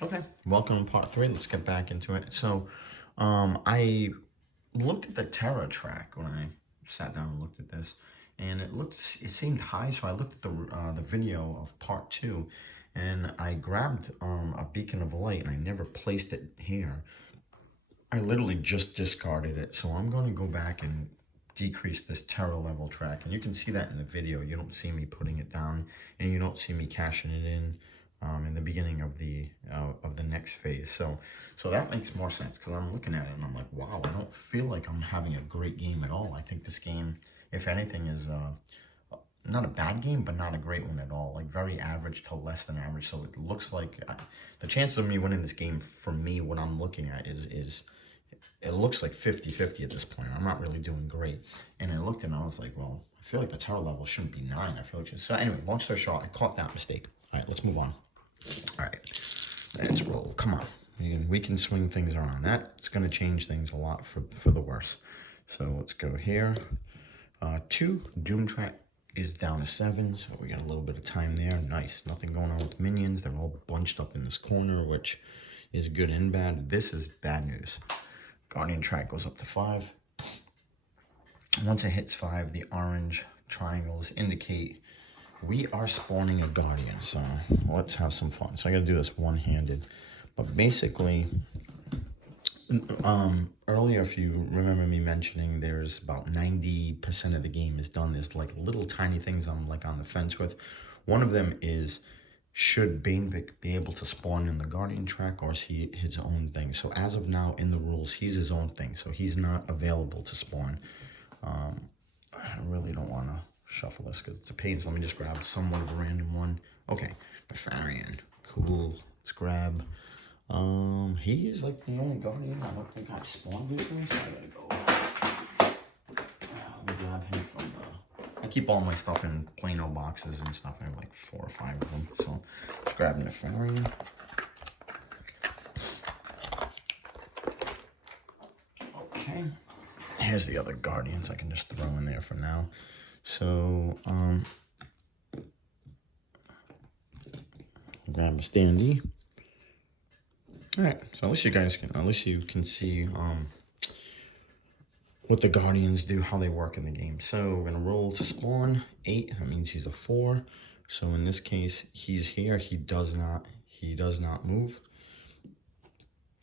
Okay, welcome to part 3. Let's get back into it. I looked at the Terra track when I sat down and looked at this, and it seemed high. So I looked at the video of part 2, and I grabbed a beacon of light, and I never placed it here. I literally just discarded it, so I'm going to go back and decrease this Terra level track, and you can see that in the video. You don't see me putting it down, and you don't see me cashing it in the beginning of the next phase. So that makes more sense because I'm looking at it and I'm like, wow, I don't feel like I'm having a great game at all. I think this game, if anything, is not a bad game, but not a great one at all. Like very average to less than average. So it looks like the chances of me winning this game, for me, what I'm looking at is it looks like 50-50 at this point. I'm not really doing great. And I looked and I was like, well, I feel like the Terra level shouldn't be 9. I feel like so anyway, long story short, I caught that mistake. All right, let's move on. All right, let's roll. Come on. We can swing things around. That's going to change things a lot for the worse. So let's go here. 2, Doom Track is down to 7, so we got a little bit of time there. Nice. Nothing going on with minions. They're all bunched up in this corner, which is good and bad. This is bad news. Guardian Track goes up to 5. Once it hits 5, the orange triangles indicate we are spawning a Guardian, so let's have some fun. So I gotta do this one-handed. But basically, earlier, if you remember me mentioning, there's about 90% of the game is done. There's like little tiny things I'm like on the fence with. One of them is, should Banevic be able to spawn in the Guardian track, or is he his own thing? So as of now, in the rules, he's his own thing. So he's not available to spawn. I really don't want to shuffle this because it's a pain. So let me just grab somewhat of a random one. Okay, Nefarian. Cool. Let's grab. He is like the only Guardian I don't think I've spawned with him, so I gotta go. Let me grab him from the. I keep all my stuff in Plano boxes and stuff. I have like 4 or 5 of them. So let's grab Nefarian. Okay. Here's the other Guardians I can just throw in there for now. So, grab a standee. All right, so at least you can see what the Guardians do, how they work in the game. So we're gonna roll to spawn 8. That means he's a 4. So in this case, he's here. He does not move.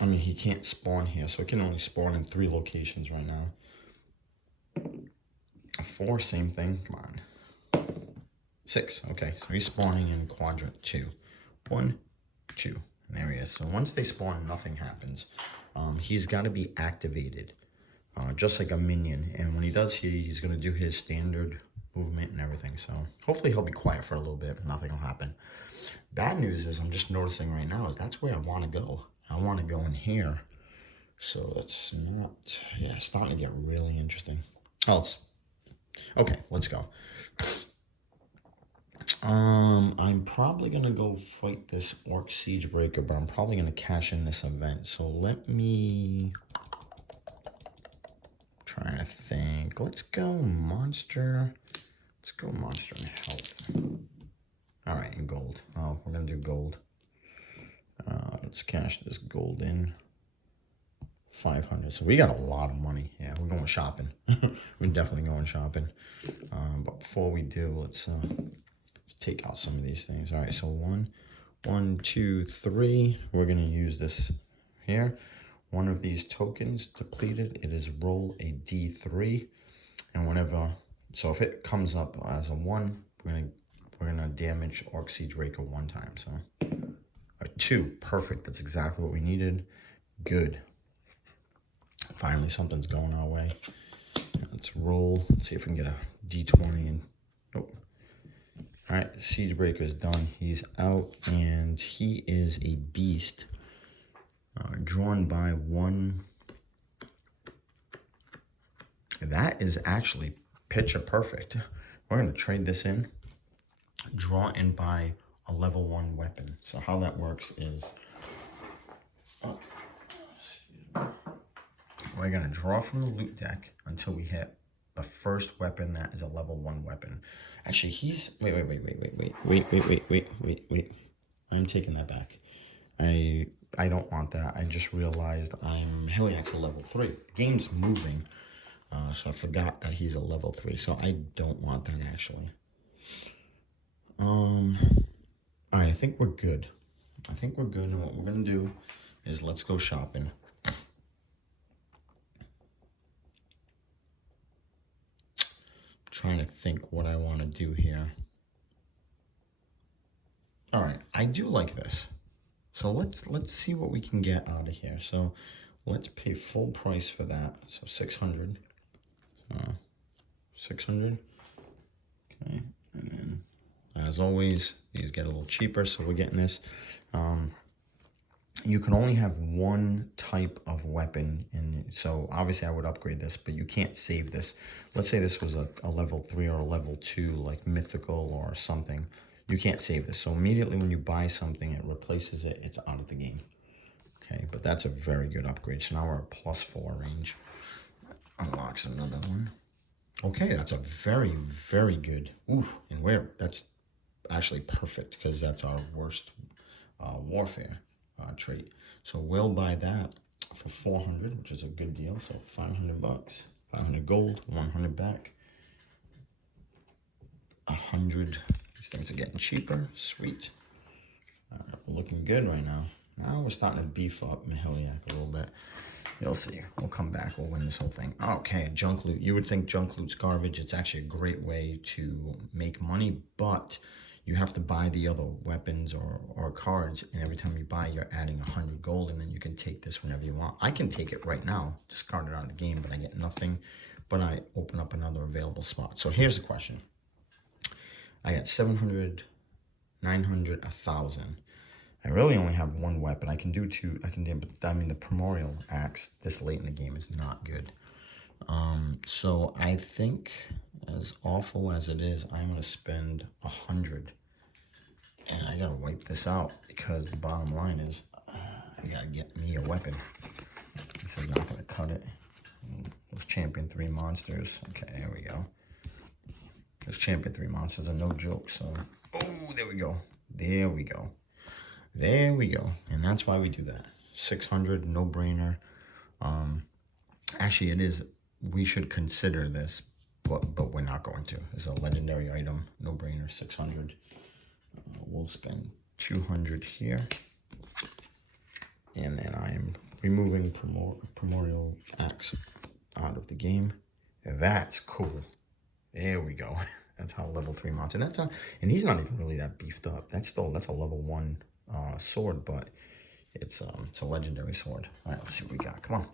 I mean, he can't spawn here, so it can only spawn in 3 locations right now. A 4, same thing. Come on. 6. Okay, so he's spawning in quadrant 2. 1, 2. And there he is. So once they spawn, nothing happens. He's got to be activated, just like a minion. And when he does, he's going to do his standard movement and everything. So hopefully he'll be quiet for a little bit. Nothing will happen. Bad news is I'm just noticing right now is that's where I want to go. I want to go in here. So that's not, yeah, it's starting to get really interesting. Okay, let's go. I'm probably gonna go fight this Orc Siegebreaker, but I'm probably gonna cash in this event. So let me try to think. Let's go monster. Let's go monster and health. All right, and gold. Oh, we're gonna do gold. Let's cash this gold in. 500. So we got a lot of money. Yeah, we're going shopping. We're definitely going shopping. But before we do, let's take out some of these things. All right, so 1, 2, 3. We're gonna use this here. One of these tokens depleted. It is roll a D3, and whenever, so if it comes up as a 1, we're gonna damage Orc Siegebreaker 1 time. So a 2, perfect. That's exactly what we needed. Good. Finally, something's going our way. Let's roll. Let's see if we can get a D20 and nope. All right, Siegebreaker is done. He's out, and he is a beast. Drawn by 1. That is actually picture perfect. We're going to trade this in. Draw in by a level 1 weapon. So how that works is we're going to draw from the loot deck until we hit the first weapon that is a level 1 weapon. Actually, he's... Wait. I'm taking that back. I don't want that. I just realized I'm Heliax a level 3. The game's moving, so I forgot that he's a level 3. So I don't want that actually. All right, I think we're good. I think we're good, and what we're gonna do is let's go shopping. Trying to think what I want to do here. All right, I do like this. So let's see what we can get out of here. So let's pay full price for that. So 600. 600. Okay, and then as always, these get a little cheaper, so we're getting this. You can only have one type of weapon, and so obviously I would upgrade this, but you can't save this. Let's say this was a level 3 or a level 2, like mythical or something. You can't save this. So immediately when you buy something, it replaces it. It's out of the game. Okay, but that's a very good upgrade. So now we're at +4 range. Unlocks another one. Okay, that's a very, very good. Oof, and that's actually perfect because that's our worst warfare trait. So we'll buy that for 400, which is a good deal. So 500 bucks, 500 gold, 100 back. 100. These things are getting cheaper. Sweet. We're looking good right now. Now we're starting to beef up Mahiliac a little bit. You'll see. We'll come back. We'll win this whole thing. Okay, junk loot. You would think junk loot's garbage. It's actually a great way to make money, but you have to buy the other weapons or cards, and every time you buy, you're adding 100 gold, and then you can take this whenever you want. I can take it right now, discard it out of the game, but I get nothing, but I open up another available spot. So here's the question. I got 700, 900, 1,000. I really only have one weapon. I can do two. I mean, the primordial axe this late in the game is not good. So I think, as awful as it is, I'm gonna spend 100, and I gotta wipe this out because the bottom line is I gotta get me a weapon. This is not gonna cut it. Those champion 3 monsters. Okay, there we go. Those champion 3 monsters are no joke. So, oh, there we go. There we go. There we go. And that's why we do that. 600, no brainer. Actually, it is. We should consider this, but we're not going to. It's a legendary item, no brainer. 600. We'll spend 200 here, and then I'm removing primordial axe out of the game. That's cool. There we go. That's how level 3 monster. And he's not even really that beefed up. That's a level 1 sword, but it's a legendary sword. All right, let's see what we got. Come on.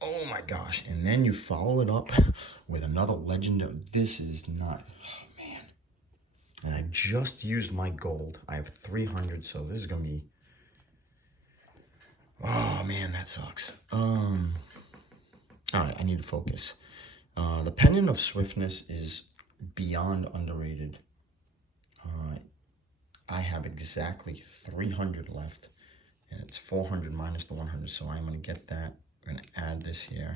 Oh my gosh. And then you follow it up with another legendary. This is not, oh man. And I just used my gold. I have 300, so this is gonna be, oh man, that sucks. All right, I need to focus. The Pendant of Swiftness is beyond underrated. I have exactly 300 left, and it's 400 minus the 100, so I'm going to get that. We're going to add this here.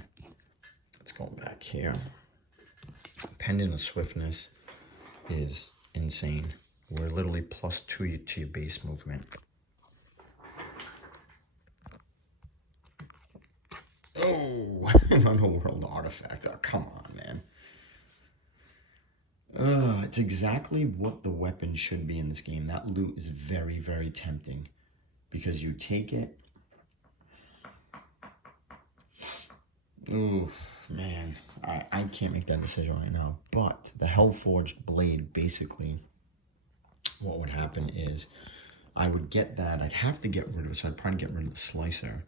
Let's go back here. Pendant of Swiftness is insane. We're literally +2 to your base movement. Oh, an Underworld artifact. Oh, come on, man. It's exactly what the weapon should be in this game. That loot is very, very tempting because you take it. Ooh, man. I can't make that decision right now. But the Hellforged Blade, basically, what would happen is I would get that. I'd have to get rid of it, so I'd probably get rid of the Slicer.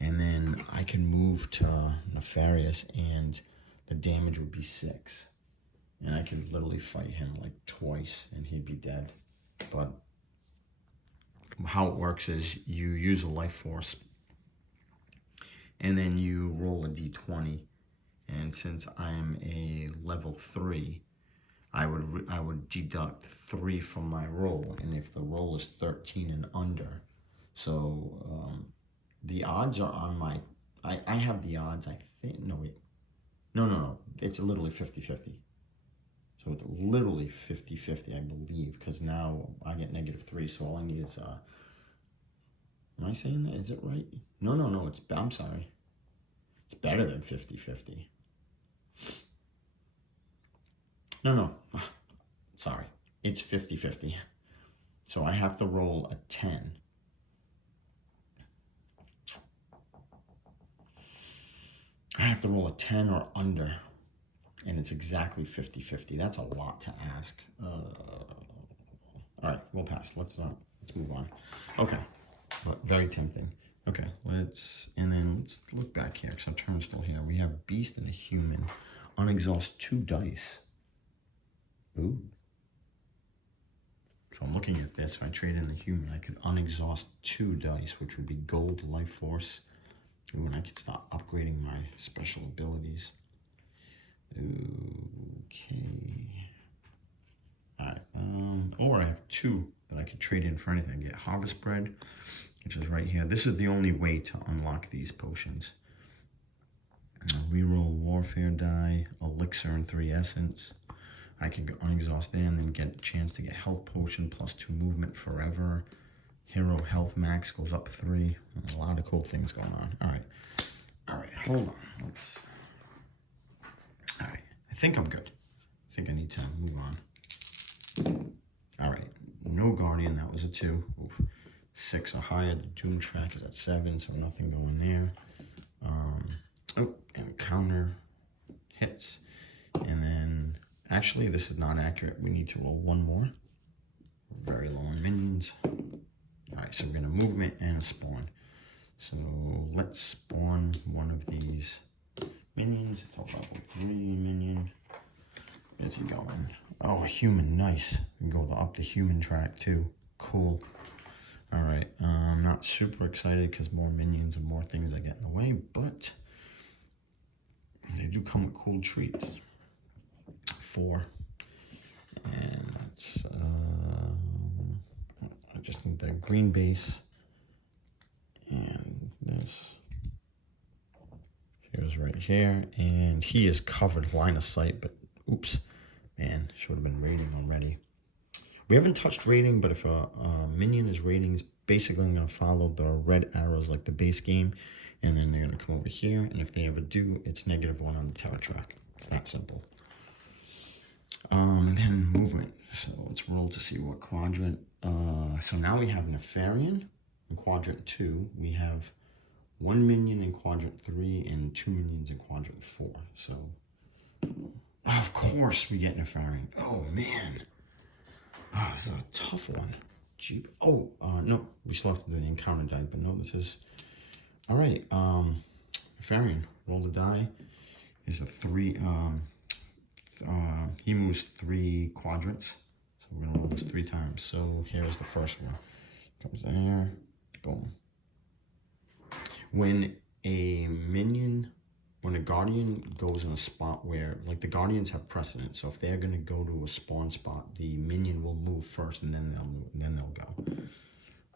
And then I can move to Nefarious, and the damage would be 6. And I could literally fight him like twice and he'd be dead. But how it works is you use a life force and then you roll a d20. And since I'm a level 3, I would deduct 3 from my roll. And if the roll is 13 and under, so the odds are on my, I have the odds, I think, no, wait. No. It's literally 50-50. So it's literally 50-50, I believe, because now I get -3, so all I need is Am I saying that? Is it right? No, no, no. I'm sorry. It's better than 50-50. No, no. Sorry. It's 50-50. So I have to roll a 10. I have to roll a 10 or under. And it's exactly 50-50. That's a lot to ask. All right, we'll pass. Let's move on. Okay, but very tempting. Okay, let's look back here because our turn's still here. We have Beast and a Human. Unexhaust 2 dice. Ooh. So I'm looking at this. If I trade in the Human, I could unexhaust 2 dice, which would be Gold, Life Force. Ooh, and I could start upgrading my special abilities. Okay. Alright, or I have 2 that I could trade in for anything. I get Harvest Bread, which is right here. This is the only way to unlock these potions. Reroll Warfare die, Elixir and 3 Essence. I can go unexhaust and then get a chance to get Health Potion plus 2 movement forever. Hero Health Max goes up 3. There's a lot of cool things going on. Alright, hold on. Alright, I think I'm good. I think I need to move on. Alright, no Guardian, that was a 2. Oof. 6 or higher. The Doom track is at 7, so nothing going there. Oh, and counter hits. And then, actually, this is not accurate. We need to roll 1 more. Very low on minions. Alright, so we're going to movement and a spawn. So let's spawn one of these minions. It's a level 3 minion. Where's he going? Oh, a human, nice. We can go up the human track too. Cool. Alright, I'm not super excited because more minions and more things that get in the way, but they do come with cool treats. 4. And that's, I just need the green base. And this. Here's right here. And he is covered line of sight, but oops. Man, should have been raiding already. We haven't touched raiding, but if a minion is raiding, it's basically going to follow the red arrows like the base game, and then they're going to come over here, and if they ever do, it's -1 on the terror track. It's that simple. And then movement. So let's roll to see what quadrant. So now we have Nefarian in quadrant 2. We have 1 minion in quadrant 3 and 2 minions in quadrant 4. So, of course we get Nefarian. Oh, man. This is a tough one. Gee. Oh, no. We still have to do the encounter die, but no, this is... Alright, Nefarian. Roll the die. Is a 3... he moves 3 quadrants. So we're going to roll this 3 times. So here's the first one. Comes there. Boom. When a guardian goes in a spot where, like, the guardians have precedence, so if they're going to go to a spawn spot, the minion will move first and then they'll move, and then they'll go.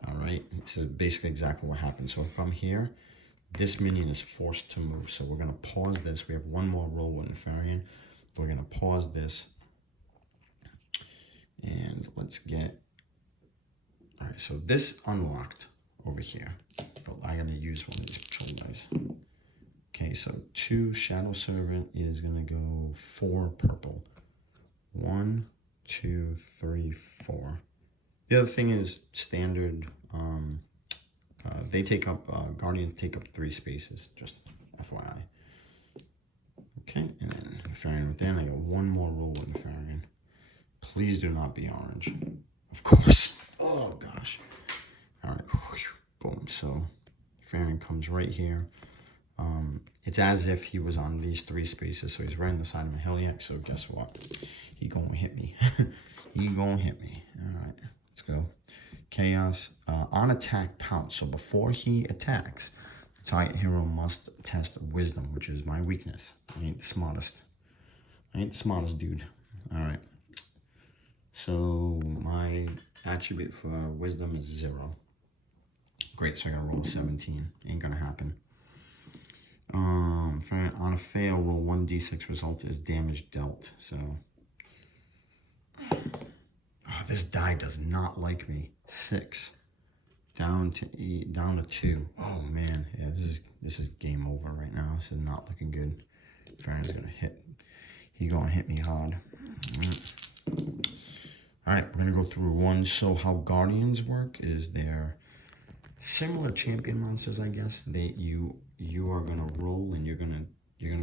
Alright, this is basically exactly what happens. So if I'm here, this minion is forced to move. So we're going to pause this. We have 1 more roll with Nefarian. We're going to pause this. And let's get... Alright, so this unlocked over here. But I got to use one of these patrol dice. Okay, so 2 Shadow Servant is going to go 4 purple. 1, 2, 3, 4. The other thing is standard. They take up, Guardians take up 3 spaces, just FYI. Okay, and then Nefarian with that. I got 1 more roll with Nefarian. Please do not be orange. Of course. Oh, gosh. All right. Boom. So Nefarian comes right here. It's as if he was on these 3 spaces, so he's right on the side of my Heliac, so guess what? He gonna hit me. He gonna hit me. All right, let's go. Chaos. On attack, pounce. So before he attacks, the target hero must test Wisdom, which is my weakness. I ain't the smartest. I ain't the smartest dude. All right. So my attribute for Wisdom is 0. Great, so I gotta roll a 17. Ain't gonna happen. On a fail, roll 1d6 result is damage dealt. So, this die does not like me. 6. Down to 8, down to 2. Oh man, yeah, this is game over right now. This is not looking good. Farron's gonna hit. He's gonna hit me hard. All right, we're gonna go through one. So how Guardians work is they're similar champion monsters, I guess. You are gonna roll and you're gonna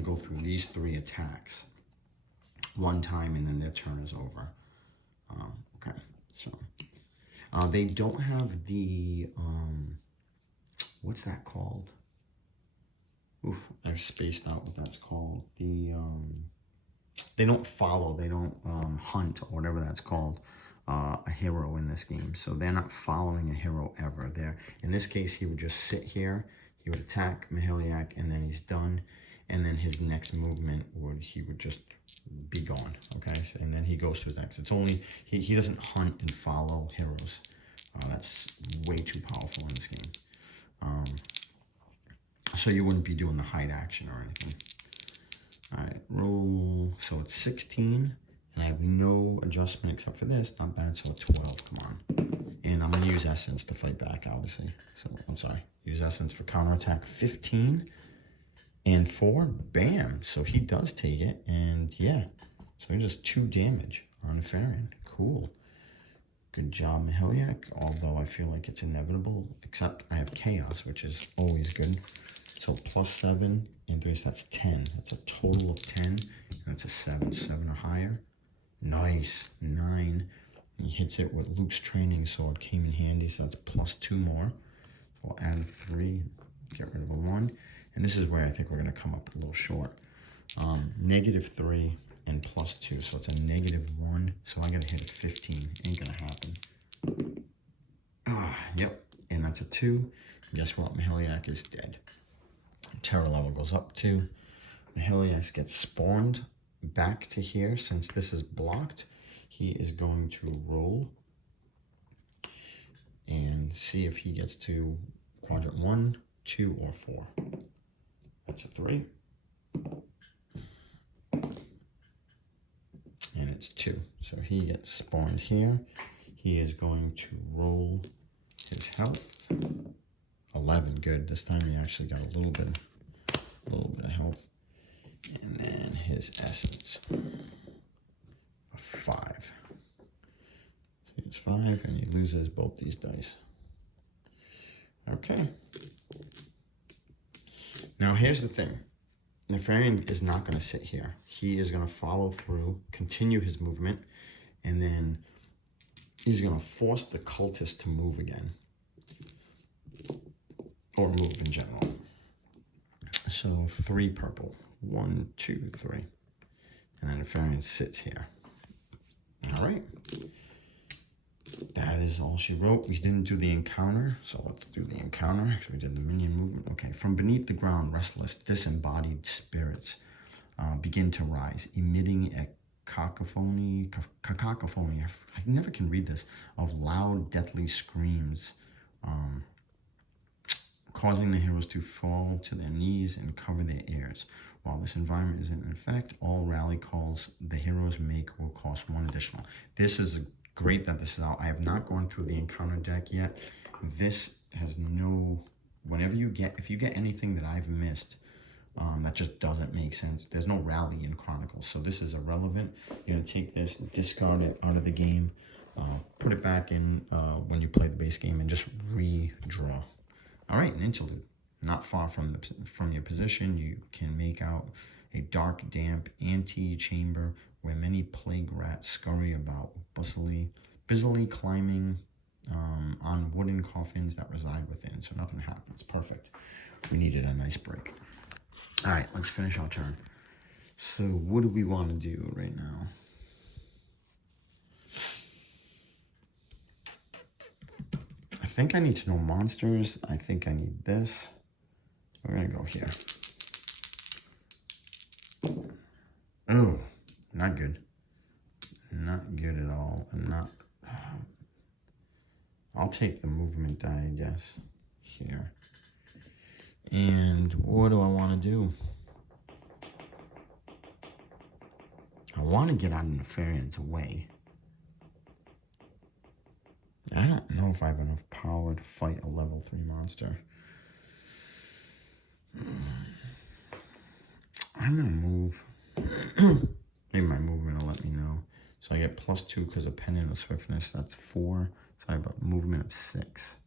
go through these 3 attacks one time, and then their turn is over. Okay, so they don't have the what's that called? Oof, I've spaced out what that's called. They don't follow, they don't hunt, or whatever that's called, a hero in this game. So they're not following a hero ever. In this case, he would just sit here, he would attack Mahiliac, and then he's done. And then his next movement he would just be gone, okay? And then he goes to his next. It's only, he doesn't hunt and follow heroes. That's way too powerful in this game. So you wouldn't be doing the hide action or anything. All right, roll. So it's 16, and I have no adjustment except for this. Not bad. So a 12. Come on. And I'm gonna use essence to fight back, obviously. So I'm sorry. Use essence for counterattack. 15 and 4. Bam. So he does take it, and yeah. So he does 2 damage on Farron. Cool. Good job, Mahiliac. Although I feel like it's inevitable, except I have chaos, which is always good. So plus 7 and 3, so that's 10. That's a total of 10. And that's a 7. 7 or higher. Nice. 9. And he hits it with Luke's training sword. Came in handy, so that's plus 2 more. So we'll add 3. Get rid of a 1. And this is where I think we're going to come up a little short. -3 and plus 2. So it's a -1. So I got to hit a 15. Ain't going to happen. Yep. And that's a 2. And guess what? Mahiliac is dead. Terror level goes up 2. Mahiliac gets spawned back to here. Since this is blocked, he is going to roll and see if he gets to quadrant 1, 2, or 4. That's a 3. And it's 2. So he gets spawned here. He is going to roll his health. 11, good. This time he actually got a little bit of health. And then his essence. A 5. So it's 5, and he loses both these dice. Okay. Now here's the thing. Nefarian is not going to sit here. He is going to follow through, continue his movement, and then he's going to force the cultist to move again. Or move in general. So 3 purple. 1, 2, 3. And then Nefarian sits here. All right. That is all she wrote. We didn't do the encounter, so let's do the encounter. So we did the minion movement. Okay. From beneath the ground, restless, disembodied spirits begin to rise, emitting a cacophony. I never can read this, of loud, deathly screams, causing the heroes to fall to their knees and cover their ears. While this environment isn't in effect, all rally calls the heroes make will cost 1 additional. This is great that this is out. I have not gone through the encounter deck yet. This has no, if you get anything that I've missed, that just doesn't make sense. There's no rally in Chronicles, so this is irrelevant. You're gonna take this, discard it out of the game, put it back in when you play the base game, and just redraw. All right, an interlude. Not far from your position, you can make out a dark, damp ante-chamber where many plague rats scurry about, busily climbing on wooden coffins that reside within. So nothing happens. Perfect. We needed a nice break. All right, let's finish our turn. So what do we want to do right now? I think I need to know monsters. I think I need this. We're going to go here. Oh, not good. Not good at all. I'll take the movement die, I guess, here. And what do I want to do? I want to get out of Nefarian's way. I don't know if I have enough power to fight a level 3 monster. I'm gonna move. Maybe my movement will let me know. So I get +2 because of Pendant of Swiftness. That's 4. So I have a movement of 6.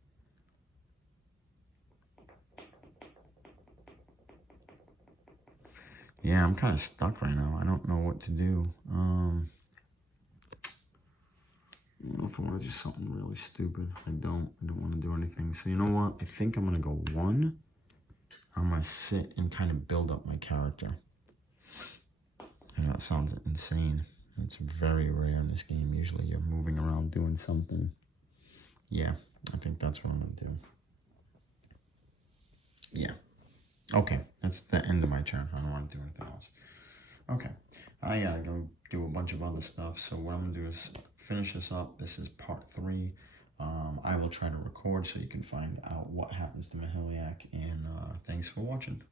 Yeah, I'm kind of stuck right now. I don't know what to do. I don't know if I want to do something really stupid. I don't want to do anything. So you know what? I think I'm going to go 1. I'm going to sit and kind of build up my character. And that sounds insane. It's very rare in this game. Usually you're moving around doing something. Yeah, I think that's what I'm going to do. Yeah. Okay, that's the end of my turn. I don't want to do anything else. Okay, I gotta go do a bunch of other stuff. So what I'm gonna do is finish this up. This is part 3. I will try to record so you can find out what happens to Mahiliac. And thanks for watching.